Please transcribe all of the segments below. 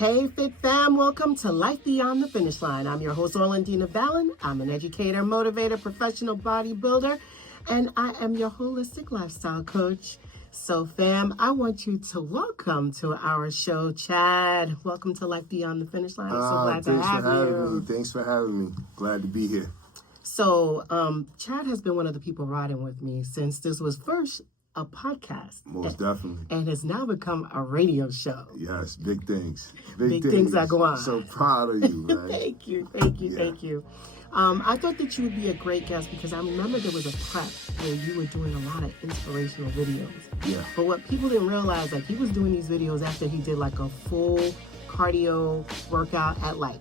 Hey Fit Fam, welcome to Life Beyond the Finish Line. I'm your host Orlandina Balan. I'm an educator, motivator, professional bodybuilder, and I am your holistic lifestyle coach. So fam, I want you to welcome to our show, Chad. Welcome to Life Beyond the Finish Line. I'm so glad to have you. Thanks for having me. Glad to be here. So Chad has been one of the people riding with me since this was first a podcast. Most definitely. And has now become a radio show. Yes, big things. Big things are going on. So proud of you, man. Thank you. I thought that you would be a great guest because I remember there was a prep where you were doing a lot of inspirational videos. Yeah. But what people didn't realize, like he was doing these videos after he did like a full cardio workout at like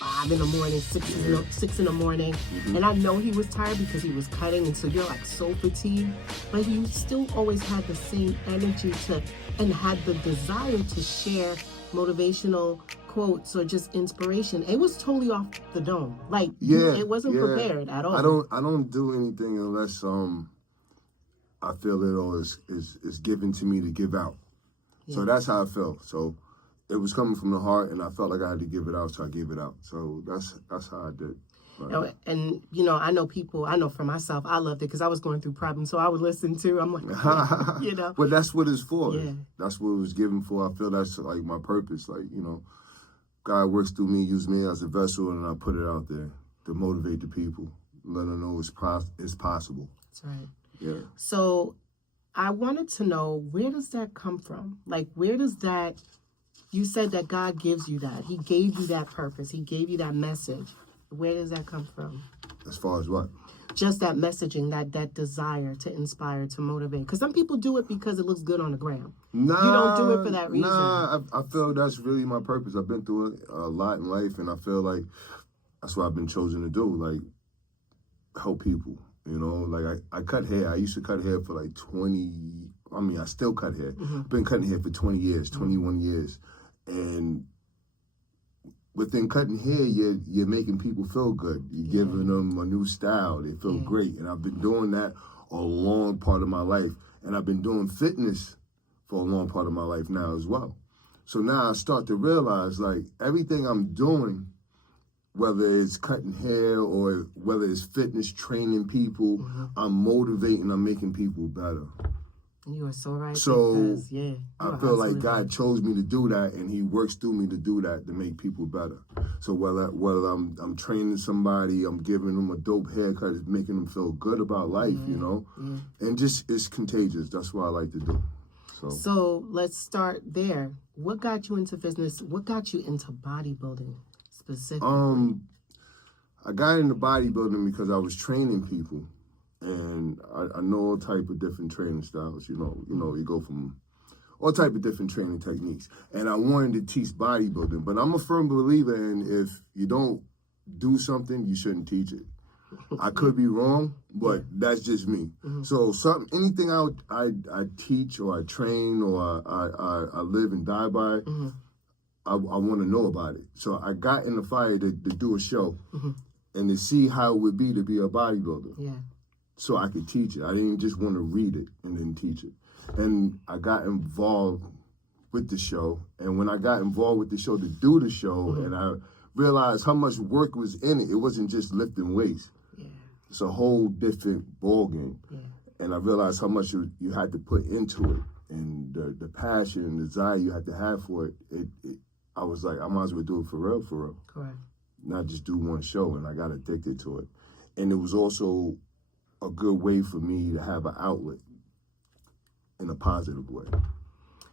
5 in the morning, 6 in the morning. Mm-hmm. And I know he was tired because he was cutting, and so you're like so fatigued, but you still always had the same energy and had the desire to share motivational quotes or just inspiration. It was totally off the dome. Like it wasn't prepared at all. I don't do anything unless I feel it all is given to me to give out. Yeah. So that's how I felt. So it was coming from the heart, and I felt like I had to give it out, so I gave it out. So that's how I did. Right. And you know, I know for myself, I loved it because I was going through problems, so I would listen to. I'm like, you know. But that's what it's for. Yeah. That's what it was given for. I feel that's like my purpose. Like, you know, God works through me, use me as a vessel, and I put it out there to motivate the people, let them know it's possible. That's right. Yeah. So I wanted to know, where does that come from? Like, where does that? You said that God gives you that. He gave you that purpose. He gave you that message. Where does that come from? As far as what? Just that messaging, that desire to inspire, to motivate. Because some people do it because it looks good on the gram. Nah, you don't do it for that reason. Nah, I feel that's really my purpose. I've been through it a lot in life, and I feel like that's what I've been chosen to do, like help people. You know, like I cut hair. I used to cut hair for like 20, I still cut hair. Mm-hmm. I've been cutting hair for 20 years, 21 years. And within cutting hair, you're making people feel good. You're giving them a new style. They feel great. And I've been doing that a long part of my life. And I've been doing fitness for a long part of my life now as well. So now I start to realize, like, everything I'm doing, whether it's cutting hair or whether it's fitness, training people, I'm motivating, I'm making people better. You are so right. So I feel like God chose me to do that, and He works through me to do that to make people better. So whether I'm training somebody, I'm giving them a dope haircut, it's making them feel good about life, you know, and just it's contagious. That's what I like to do. So let's start there. What got you into fitness? What got you into bodybuilding specifically? I got into bodybuilding because I was training people. And I know all type of different training styles, you know, you go from all type of different training techniques. And I wanted to teach bodybuilding, but I'm a firm believer in if you don't do something, you shouldn't teach it. I could be wrong, but that's just me. So anything I teach or I train or I live and die by, I want to know about it. So I got in the fire to do a show and to see how it would be to be a bodybuilder. Yeah. So I could teach it. I didn't just want to read it and then teach it. And I got involved with the show. And when I got involved with the show to do the show, and I realized how much work was in it, it wasn't just lifting weights. Yeah. It's a whole different ballgame. Yeah. And I realized how much you had to put into it. And the passion and desire you had to have for it, I was like, I might as well do it for real. Correct. Not just do one show, and I got addicted to it. And it was also a good way for me to have an outlet in a positive way.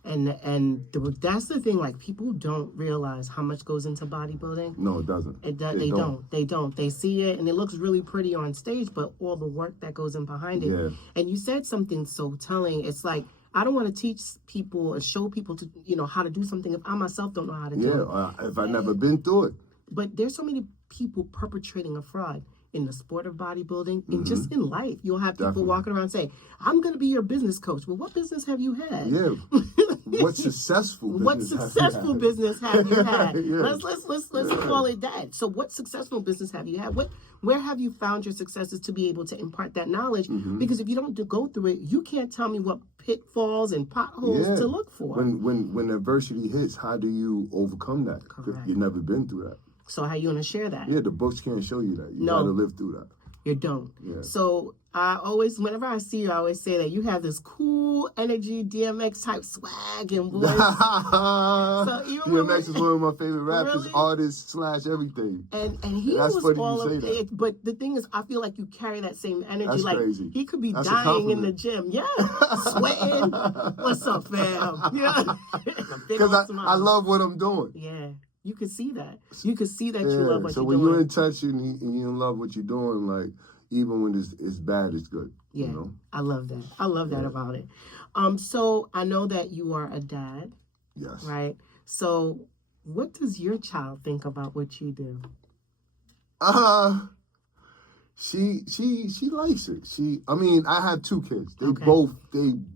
And that's the thing, like, people don't realize how much goes into bodybuilding. No, it doesn't. They don't. They see it, and it looks really pretty on stage, but all the work that goes in behind it. Yeah. And you said something so telling. It's like, I don't want to teach people or show people to, you know, how to do something if I myself don't know how to do it. Yeah, if I've never been through it. But there's so many people perpetrating a fraud in the sport of bodybuilding and just in life. You'll have people walking around saying, I'm going to be your business coach. Well, what business have you had? Yeah. What successful business have you had? Let's call it that. So what successful business have you had? Where have you found your successes to be able to impart that knowledge? Because if you don't go through it, you can't tell me what pitfalls and potholes to look for. When adversity hits, how do you overcome that? Correct. You've never been through that. So how you going to share that? Yeah, the books can't show you that. You got to live through that. You don't. Yeah. So I always, whenever I see you, I always say that you have this cool energy, DMX type swag and voice. So even DMX is one of my favorite rappers, really? artists / everything. And he That's was funny all you say of that. it. But the thing is, I feel like you carry that same energy. That's like crazy. he could be That's a dying in the compliment. gym. Yeah. Sweating. What's up, fam? Yeah. Because I love what I'm doing. Yeah. You could see that. You could see that you love what so you're when doing. you're in touch and you love what you're doing, like, even when it's bad, it's good. Yeah, you know? I love that. I love that about it. So I know that you are a dad. Yes. Right? So what does your child think about what you do? She likes it. I have 2 kids. They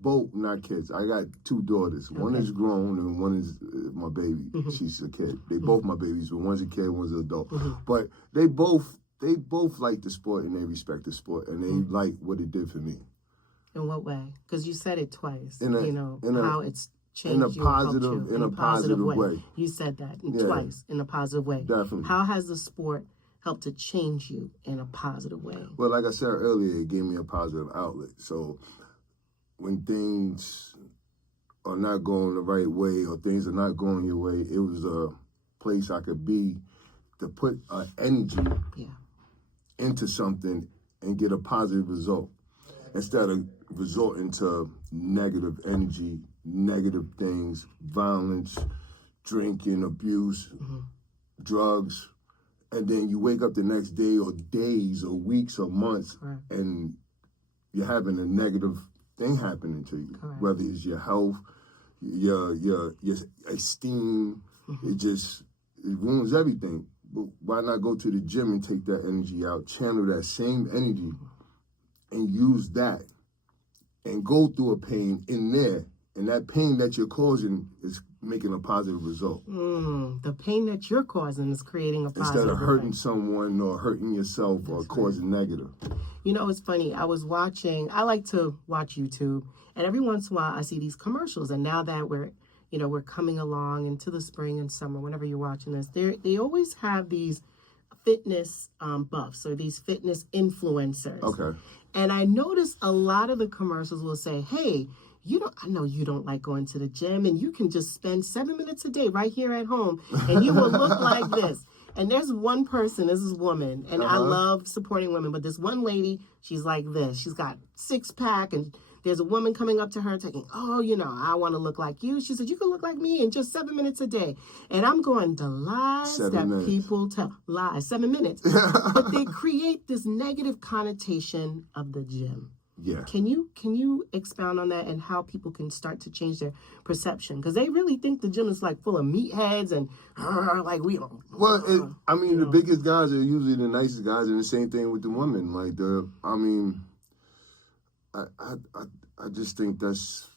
both not kids. I got 2 daughters. One is grown and one is my baby. Mm-hmm. She's a kid. They both my babies, but one's a kid, one's an adult. Mm-hmm. But they both like the sport and they respect the sport and they like what it did for me. In what way? Because you said it twice. How it's changed in a you, positive, helped you, in a positive way. You said that Yeah. twice in a positive way. Definitely. How has the sport helped to change you in a positive way? Well, like I said earlier, it gave me a positive outlet. So when things are not going the right way or things are not going your way, it was a place I could be to put energy into something and get a positive result instead of resorting to negative energy, negative things, violence, drinking, abuse, drugs. And then you wake up the next day or days or weeks or months and you're having a negative thing happening to you, whether it's your health, your esteem, it ruins everything. But why not go to the gym and take that energy out, channel that same energy and use that and go through a pain in there. And that pain that you're causing is making a positive result. The pain that you're causing is creating a positive instead of hurting effect. someone or hurting yourself or causing negative. You know, it's funny. I like to watch YouTube, and every once in a while I see these commercials. And now that we're coming along into the spring and summer, whenever you're watching this, they always have these fitness buffs or these fitness influencers. Okay. And I notice a lot of the commercials will say, hey, I know you don't like going to the gym, and you can just spend 7 minutes a day right here at home, and you will look like this. And there's one person, this is a woman, and I love supporting women, but this one lady, she's like this. She's got 6-pack, and there's a woman coming up to her taking, I want to look like you. She said, you can look like me in just 7 minutes a day. And I'm going, the lies people tell. Lies, 7 minutes. But they create this negative connotation of the gym. Yeah. Can you expound on that and how people can start to change their perception? Because they really think the gym is like full of meatheads and like we don't. Well, the biggest guys are usually the nicest guys, and the same thing with the women. Like I just think that's.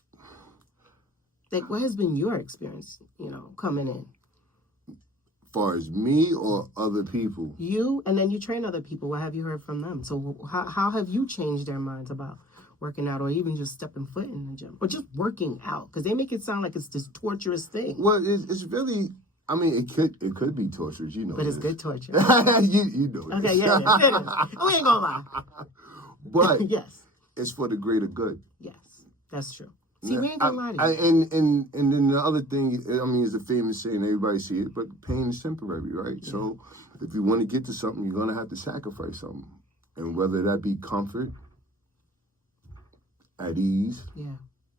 Like, what has been your experience? Coming in. Far as me or other people? You, and then you train other people. What have you heard from them? So how have you changed their minds about working out or even just stepping foot in the gym or just working out? Because they make it sound like it's this torturous thing. Well, it's really, it could be torturous, But it's good torture. you know this. Okay, yeah. We ain't gonna lie. But yes, it's for the greater good. Yes, that's true. See, we ain't gonna lie to you. And then the other thing, is the famous saying, everybody see it, but pain is temporary, right? Yeah. So if you want to get to something, you're going to have to sacrifice something. And whether that be comfort, at ease,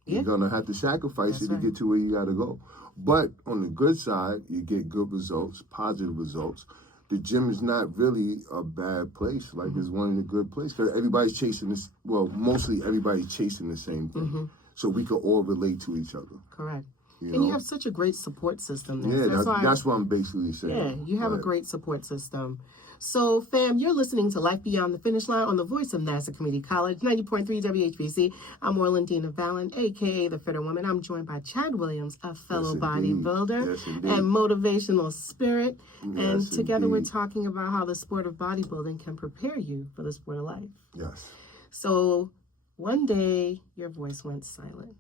you're going to have to sacrifice it to get to where you got to go. But on the good side, you get good results, positive results. The gym is not really a bad place. Like, it's one of the good places. Because everybody's chasing this, mostly everybody's chasing the same thing. So we could all relate to each other. Correct. And you have such a great support system there. Yeah, that's what I'm basically saying. Yeah, you have a great support system. So, fam, you're listening to Life Beyond the Finish Line on the voice of Nassau Community College, 90.3 WHBC. I'm Orlandina Balan, a.k.a. The Fitter Woman. I'm joined by Chad Williams, a fellow bodybuilder and motivational spirit. And together we're talking about how the sport of bodybuilding can prepare you for the sport of life. Yes. So one day your voice went silent.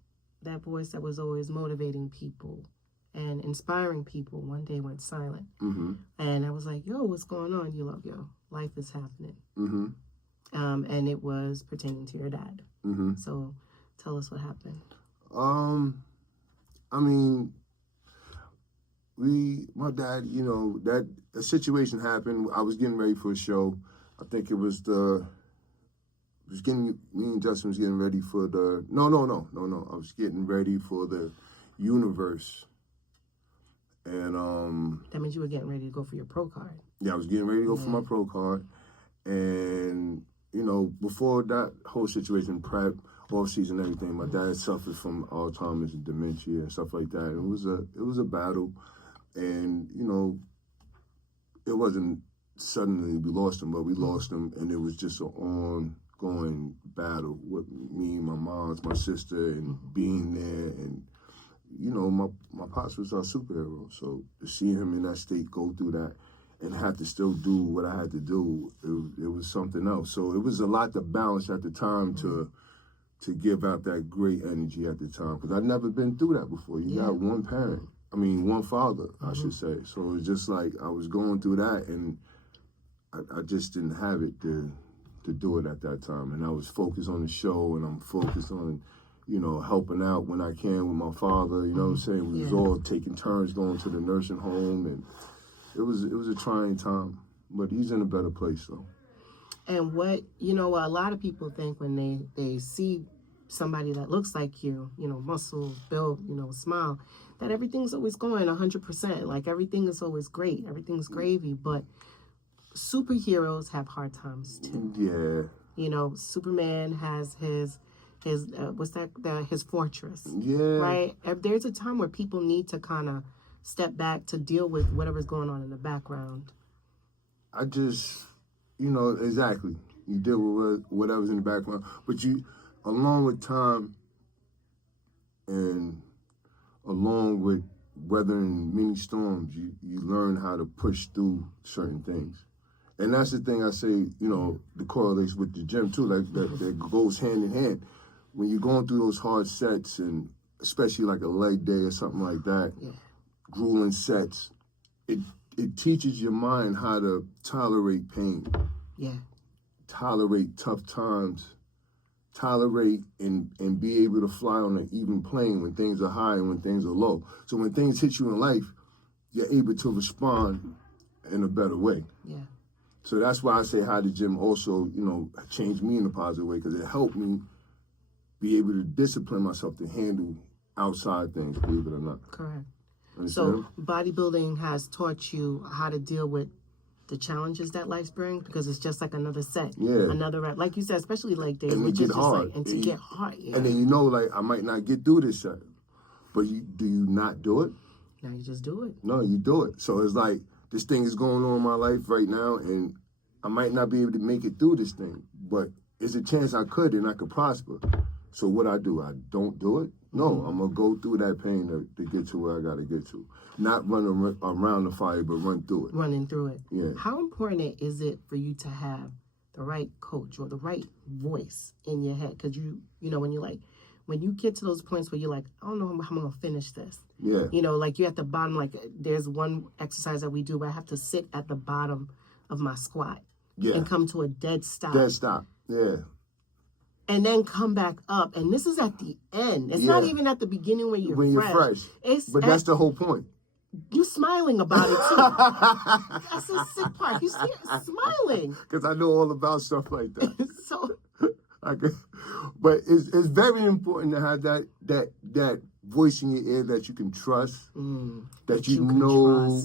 that voice that was always motivating people and inspiring people one day went silent. Mm-hmm. And I was like, yo, what's going on? You love, yo, life is happening. Mm-hmm. And it was pertaining to your dad. Mm-hmm. So tell us what happened. I mean, my dad, you know, that a situation happened. I was getting ready for a show. I think it was me and Justin was getting ready for no. I was getting ready for the Universe. And that means you were getting ready to go for your pro card. Yeah, I was getting ready to go for my pro card. And, you know, before that whole situation, prep, off season, everything, my dad suffered from Alzheimer's and dementia and stuff like that. And it was a battle. And, you know, it wasn't suddenly we lost him, but we lost him, and it was just an ongoing battle with me, my mom, my sister, and being there. And, you know, my pops was our superhero. So to see him in that state, go through that, and have to still do what I had to do, it was something else. So it was a lot to balance at the time to give out that great energy at the time, because I'd never been through that before. You got one father, I should say. So it was just like I was going through that, and I just didn't have it to do it at that time. And I was focused on the show, and I'm focused on, you know, helping out when I can with my father. You know what I'm saying? We was all taking turns going to the nursing home, and it was a trying time. But he's in a better place, though. And what, you know, a lot of people think when they see somebody that looks like you know, muscle, build, you know, smile, that everything's always going 100%. Like, everything is always great. Everything's gravy. But superheroes have hard times, too. Yeah. You know, Superman has his his fortress. Yeah. Right? There's a time where people need to kind of step back to deal with whatever's going on in the background. I just, you know, exactly. You deal with whatever's in the background. But you, along with time and along with weathering many storms, you learn how to push through certain things. And that's the thing I say, you know, the correlates with the gym too, like that goes hand in hand. When you're going through those hard sets, and especially like a leg day or something like that, grueling sets, it teaches your mind how to tolerate pain, tolerate tough times, tolerate and be able to fly on an even plane when things are high and when things are low. So when things hit you in life, you're able to respond in a better way. Yeah. So that's why I say how the gym also, you know, changed me in a positive way, because it helped me be able to discipline myself to handle outside things, believe it or not. Correct. Understand? So bodybuilding has taught you how to deal with the challenges that life brings, because it's just like another set, another rep. Like you said, especially leg days, and which get is just hard. like, and to get hard. Yeah. And then, you know, like, I might not get through this set, but do you not do it? Now you just do it. No, you do it. So it's like, this thing is going on in my life right now, and I might not be able to make it through this thing, but there's a chance I could, and I could prosper. So what I do, I don't do it? No, I'm going to go through that pain to get to where I got to get to. Not run around the fire, but run through it. Running through it. Yeah. How important is it for you to have the right coach or the right voice in your head? Because you know, when you get to those points where you're like, I don't know how I'm going to finish this. Yeah. You know, like you're at the bottom, like there's one exercise that we do where I have to sit at the bottom of my squat and come to a dead stop. Dead stop, yeah. And then come back up. And this is at the end. It's not even at the beginning when you're fresh. But that's the whole point. You smiling about it, too. That's the sick part. You see it smiling. Because I know all about stuff like that. So, but it's very important to have that voice in your ear that you can trust, that you know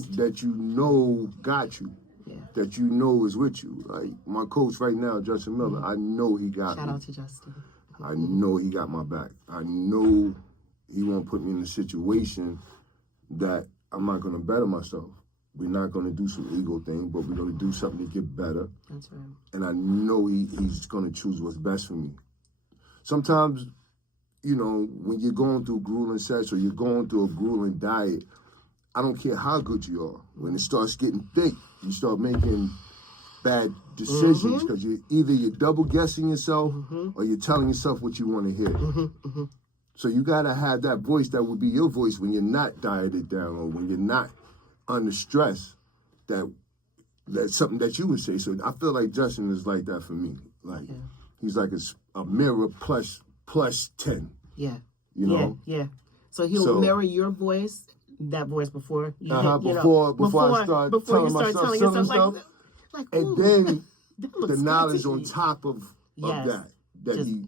got you. Yeah. That you know is with you. Like my coach right now, Justin Miller, I know he got me. Shout out to Justin. I know he got my back. I know he won't put me in a situation that I'm not going to better myself. We're not going to do some ego thing, but we're going to do something to get better. That's right. And I know he's going to choose what's best for me. Sometimes, you know, when you're going through grueling sets or you're going through a grueling diet, I don't care how good you are. When it starts getting thick, you start making bad decisions because you're double guessing yourself or you're telling yourself what you want to hear. So you gotta have that voice that would be your voice when you're not dieted down or when you're not under stress. That's something that you would say. So I feel like Justin is like that for me. Like he's like a mirror plus 10. Yeah. You know? Yeah. So he'll mirror your voice, that voice before you before I start telling myself silly stuff. Like and then the knowledge to on top of that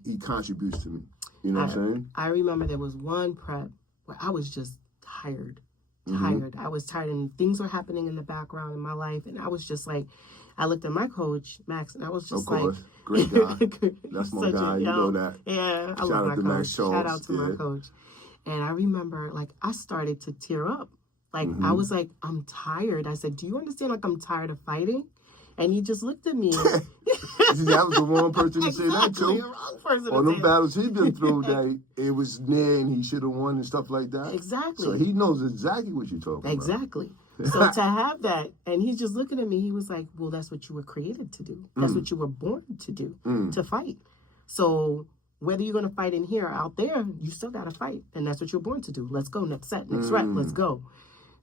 he contributes to me. You know what I'm saying? I remember there was one prep where I was just tired. I was tired and things were happening in the background in my life. And I was just like, I looked at my coach, Max, and I was just like. Great guy. That's my guy. You know that. Yeah. I Shout love out to my Max coach. Charles. Shout out to my coach. And I remember like I started to tear up. Like I was like, I'm tired. I said, do you understand? Like I'm tired of fighting. And he just looked at me. That was the wrong person to say that to. The wrong person on the battles he's been through that it was near and he should have won and stuff like that. Exactly. So he knows exactly what you're talking about. Exactly. So to have that, and he's just looking at me, he was like, well, that's what you were created to do. That's what you were born to do, to fight. So whether you're going to fight in here or out there, you still got to fight. And that's what you're born to do. Let's go. Next set, next rep, let's go.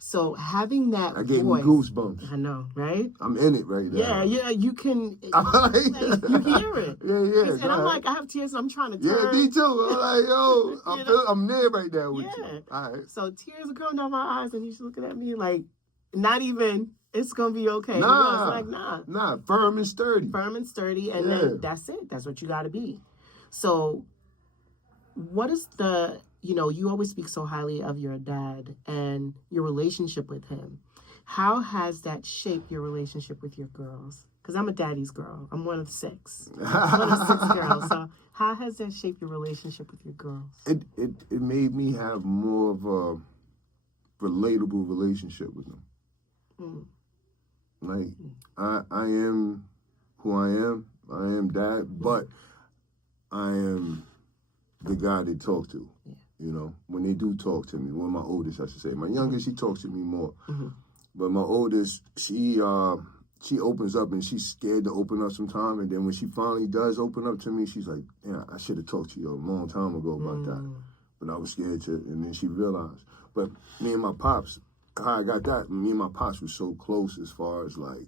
So having that I gave voice, me goosebumps. I know, right? I'm in it right now. Yeah, you can, like, you hear it. Yeah. And I'm like, I have tears, I'm trying to turn. Yeah, me too. I'm like, yo, I'm there right now with you. All right. So tears are coming down my eyes and he's looking at me like, not even, it's going to be okay. Nah, firm and sturdy. And then that's it. That's what you got to be. So what is you always speak so highly of your dad and your relationship with him. How has that shaped your relationship with your girls? Because I'm a daddy's girl. I'm one of 6. One of 6 girls. So how has that shaped your relationship with your girls? It made me have more of a relatable relationship with them. Like, I am who I am. I am dad, but I am the guy they talk to. Yeah. You know, when they do talk to me. Well, my oldest, I should say. My youngest, she talks to me more. But my oldest, she opens up and she's scared to open up sometimes. And then when she finally does open up to me, she's like, yeah, I should have talked to you a long time ago about that. But I was scared to. And then she realized. But me and my pops, how I got that, me and my pops were so close as far as like,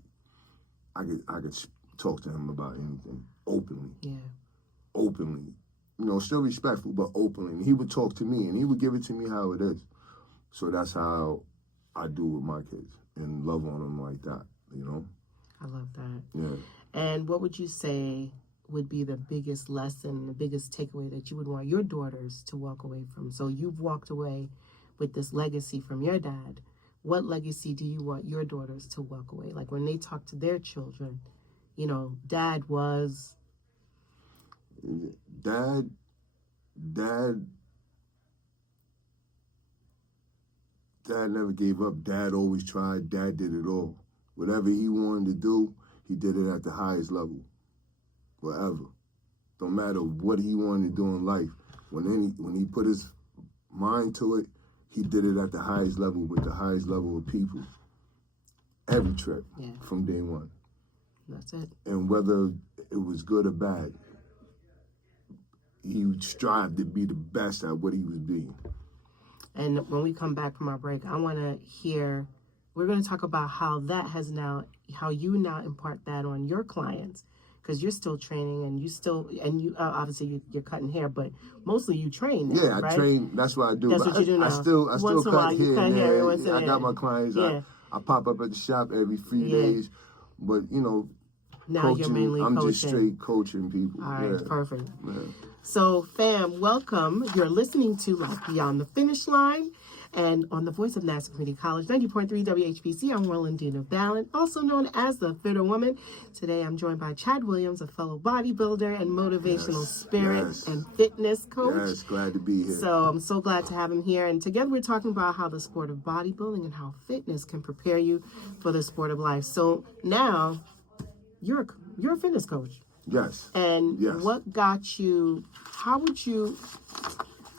I could talk to him about anything openly. Yeah. Openly. You know, still respectful, but openly. And he would talk to me, and he would give it to me how it is. So that's how I do with my kids and love on them like that, you know? I love that. Yeah. And what would you say would be the biggest lesson, the biggest takeaway that you would want your daughters to walk away from? So you've walked away with this legacy from your dad. What legacy do you want your daughters to walk away? Like when they talk to their children, dad was... Dad never gave up. Dad always tried. Dad did it all. Whatever he wanted to do, he did it at the highest level. Whatever. Don't matter what he wanted to do in life. When he put his mind to it, he did it at the highest level with the highest level of people. Every trip from day one. That's it. And whether it was good or bad, he would strive to be the best at what he was being. And when we come back from our break, I want to hear, we're going to talk about how you now impart that on your clients, because you're still training and you obviously you're cutting hair, but mostly you train now, right? I train. That's what I do. That's what you do now. I still cut hair. I got my clients. Yeah. I pop up at the shop every 3 days, but now coaching, you're mainly I'm coaching. Just straight coaching people. All right, perfect. Yeah. So, fam, welcome. You're listening to Life Beyond the Finish Line, and on the voice of Nassau Community College, 90.3 WHBC, I'm Orlandina Balan, also known as the Fitter Woman. Today, I'm joined by Chad Williams, a fellow bodybuilder and motivational spirit and fitness coach. Yes, glad to be here. So, I'm so glad to have him here. And together, we're talking about how the sport of bodybuilding and how fitness can prepare you for the sport of life. So, now, you're a fitness coach. Yes. And what got you,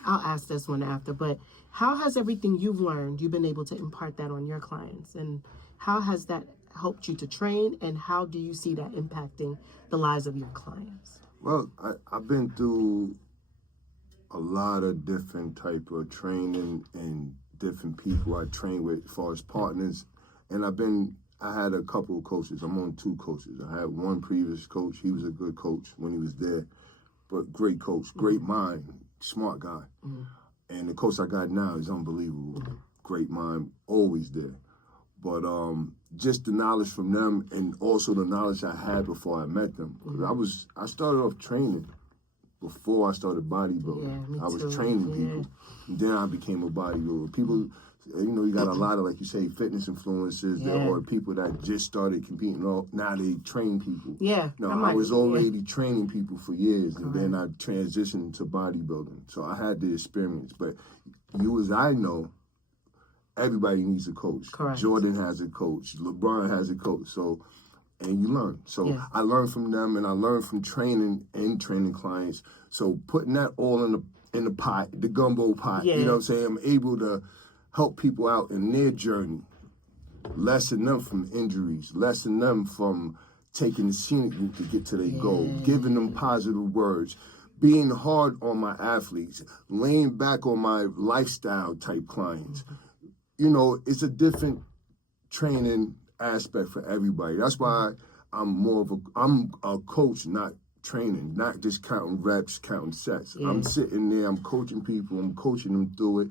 I'll ask this one after, but how has everything you've been able to impart that on your clients? And how has that helped you to train? And how do you see that impacting the lives of your clients? Well, I've been through a lot of different type of training and different people I train with as far as partners. And I had a couple of coaches. I'm on 2 coaches. I had one previous coach. He was a good coach when he was there, but great coach, great mind, smart guy. And the coach I got now is unbelievable. Great mind, always there. But just the knowledge from them, and also the knowledge I had before I met them. 'Cause I started off training before I started bodybuilding. I was training people. And then I became a bodybuilder. People, you got a lot of, like you say, fitness influencers or people that just started competing. Now they train people. I was already training people for years, and then I transitioned to bodybuilding. So I had the experience. But as I know, everybody needs a coach. Correct. Jordan has a coach. LeBron has a coach. So, and you learn. So I learned from them, and I learned from training and training clients. So putting that all in the pot, the gumbo pot, you know what I'm saying? I'm able to help people out in their journey, lessen them from injuries, lessen them from taking the scenic route to get to their goal, giving them positive words, being hard on my athletes, laying back on my lifestyle type clients. It's a different training aspect for everybody. That's why I'm a coach, not training, not just counting reps, counting sets. I'm sitting there, I'm coaching people, I'm coaching them through it.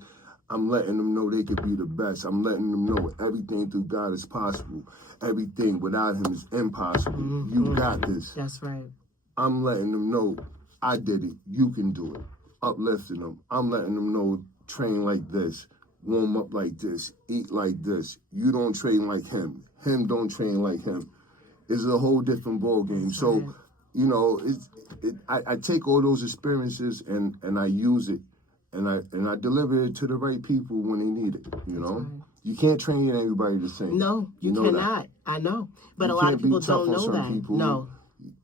I'm letting them know they could be the best. I'm letting them know everything through God is possible. Everything without him is impossible. You got this. That's right. I'm letting them know I did it. You can do it. Uplifting them. I'm letting them know train like this. Warm up like this, eat like this. You don't train like him. Him don't train like him. It's a whole different ball game. So, I take all those experiences and I use it, and I deliver it to the right people when they need it. You can't train everybody the same. No, you cannot. I know, but a lot of people don't know that. People. No,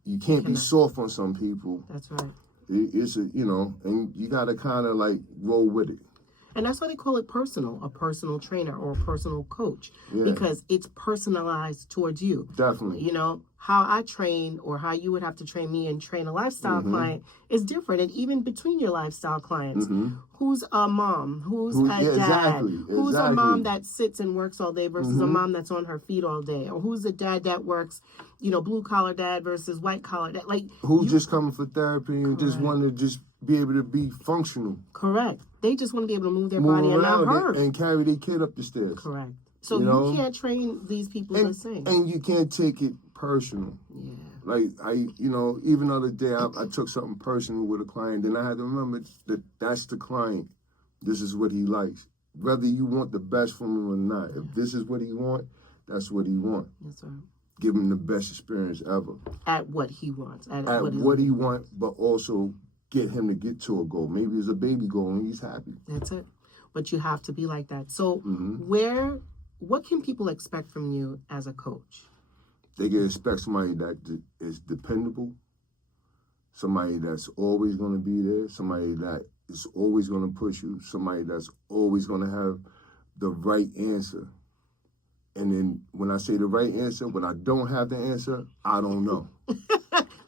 you can't be soft on some people. That's right. It's and you got to kind of like roll with it. And that's why they call it a personal trainer or a personal coach, because it's personalized towards you. Definitely. How I train or how you would have to train me and train a lifestyle client is different. And even between your lifestyle clients, who's a mom, who's a dad, who's a mom that sits and works all day versus a mom that's on her feet all day, or who's a dad that works, blue collar dad versus white collar dad. Who's just coming for therapy and just want to just be able to be functional. Correct. They just want to be able to move their body and not hurt. And carry their kid up the stairs. Correct. So you can't train these people the same. And you can't take it personal. Yeah. Like, even the other day, I took something personal with a client, and I had to remember that that's the client. This is what he likes. Whether you want the best from him or not. If this is what he wants, that's what he wants. That's right. Give him the best experience ever. At what he wants. At what he wants, but also get him to get to a goal. Maybe it's a baby goal and he's happy. That's it. But you have to be like that. So what can people expect from you as a coach? They can expect somebody that is dependable, somebody that's always going to be there, somebody that is always going to push you, somebody that's always going to have the right answer. And then when I say the right answer, when I don't have the answer, I don't know.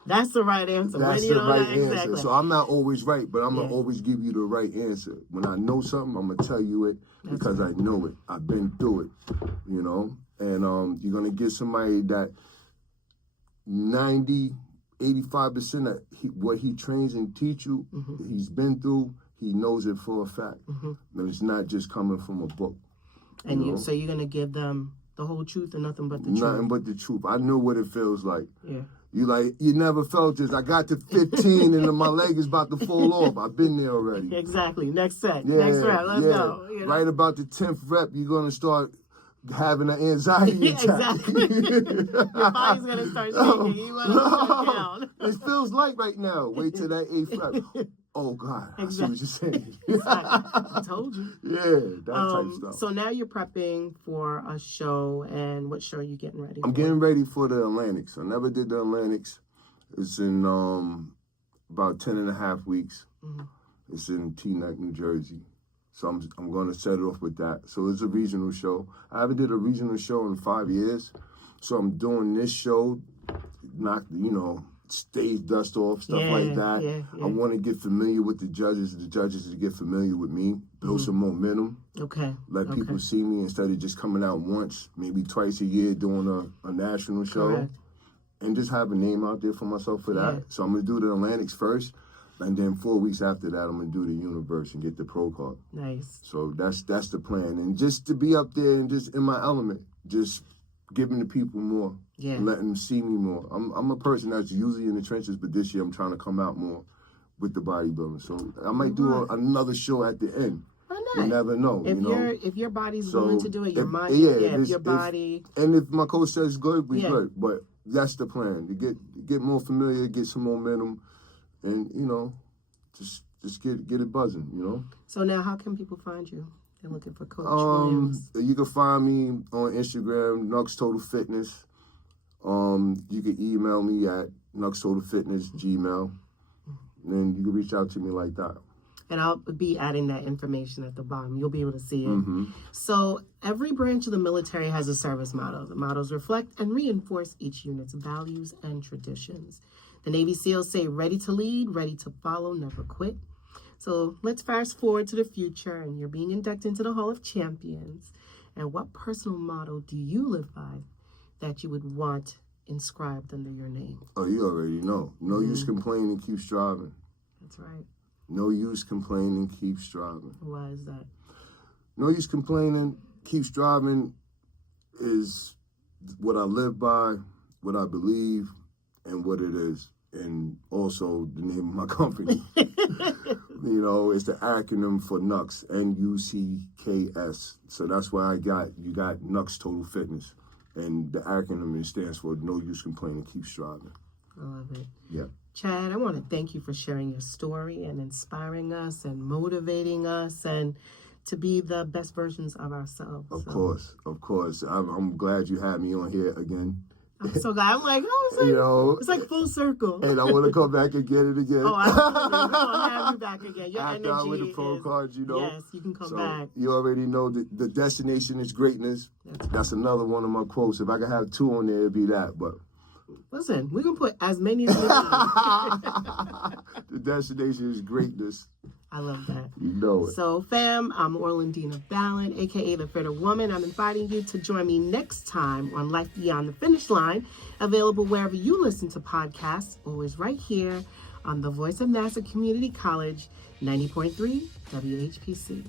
That's the right answer. That's the right answer. Exactly. So I'm not always right, but I'm going to always give you the right answer. When I know something, I'm going to tell you it because I know it. I've been through it, And you're going to get somebody that 85% of what he trains and teach you, he's been through, he knows it for a fact. And it's not just coming from a book. And so you're going to give them the whole truth and nothing but the truth. Nothing but the truth. I know what it feels like. Yeah. You never felt this. I got to 15 and my leg is about to fall off. I've been there already. Exactly. Next set. Next round. Let's go. Right about the 10th rep, you're going to start having an anxiety attack. Exactly. Your body's going to start shaking. You want to shut down. It feels like right now. Wait till that 8th rep. Oh, God. Exactly. I see what you're saying. I told you. Yeah, that type stuff. So now you're prepping for a show, and what show are you getting ready for? I'm getting ready for the Atlantics. I never did the Atlantics. It's in about 10 and a half weeks. It's in Teaneck, New Jersey. So I'm going to set it off with that. So it's a regional show. I haven't did a regional show in 5 years. So I'm doing this show, stage dust off, stuff like that. Yeah. I want to get familiar with the judges to get familiar with me, build some momentum. Okay. Let people see me instead of just coming out once, maybe twice a year doing a national show. Correct. And just have a name out there for myself for that. Yeah. So I'm going to do the Atlantics first. And then 4 weeks after that, I'm going to do the Universe and get the pro card. Nice. So that's the plan. And just to be up there and just in my element, just giving the people more, letting them see me more. I'm a person that's usually in the trenches, but this year I'm trying to come out more with the bodybuilding. So I might do another show at the end. Why not? You never know. If your body's willing to do it, your mind, if your body. And if my coach says good, we good. But that's the plan, to get more familiar, get some momentum, and, just get it buzzing, So now how can people find you? They're looking for Coach Williams. You can find me on Instagram, Nux Total Fitness. You can email me at nuxtotalfitness@gmail.com, and you can reach out to me like that. And I'll be adding that information at the bottom. You'll be able to see it. So every branch of the military has a service motto. The mottos reflect and reinforce each unit's values and traditions. The Navy SEALs say, ready to lead, ready to follow, never quit. So let's fast forward to the future, and you're being inducted into the Hall of Champions. And what personal motto do you live by that you would want inscribed under your name? Oh, you already know. No use complaining, keep striving. That's right. No use complaining, keep striving. Why is that? No use complaining, keep striving is what I live by, what I believe, and what it is. And also the name of my company. It's the acronym for NUCS, NUCKS. So that's why you got NUCS Total Fitness. And the acronym stands for No Use Complaining, Keep Striving. I love it. Yeah. Chad, I want to thank you for sharing your story and inspiring us and motivating us and to be the best versions of ourselves. Of course. I'm glad you had me on here again. I'm so glad. I'm like, it's like full circle. And I want to come back and get it again. Oh, absolutely. We're going to have you back again. Your After energy with the pro cards, Yes, you can come back. You already know that the destination is greatness. That's another one of my quotes. If I could have 2 on there, it'd be that. But listen, we're going to put as many as we can. The destination is greatness. I love that. You know it. So, fam, I'm Orlandina Balan, a.k.a. The Fitter Woman. I'm inviting you to join me next time on Life Beyond the Finish Line, available wherever you listen to podcasts, always right here on the Voice of NASA Community College, 90.3 WHPC.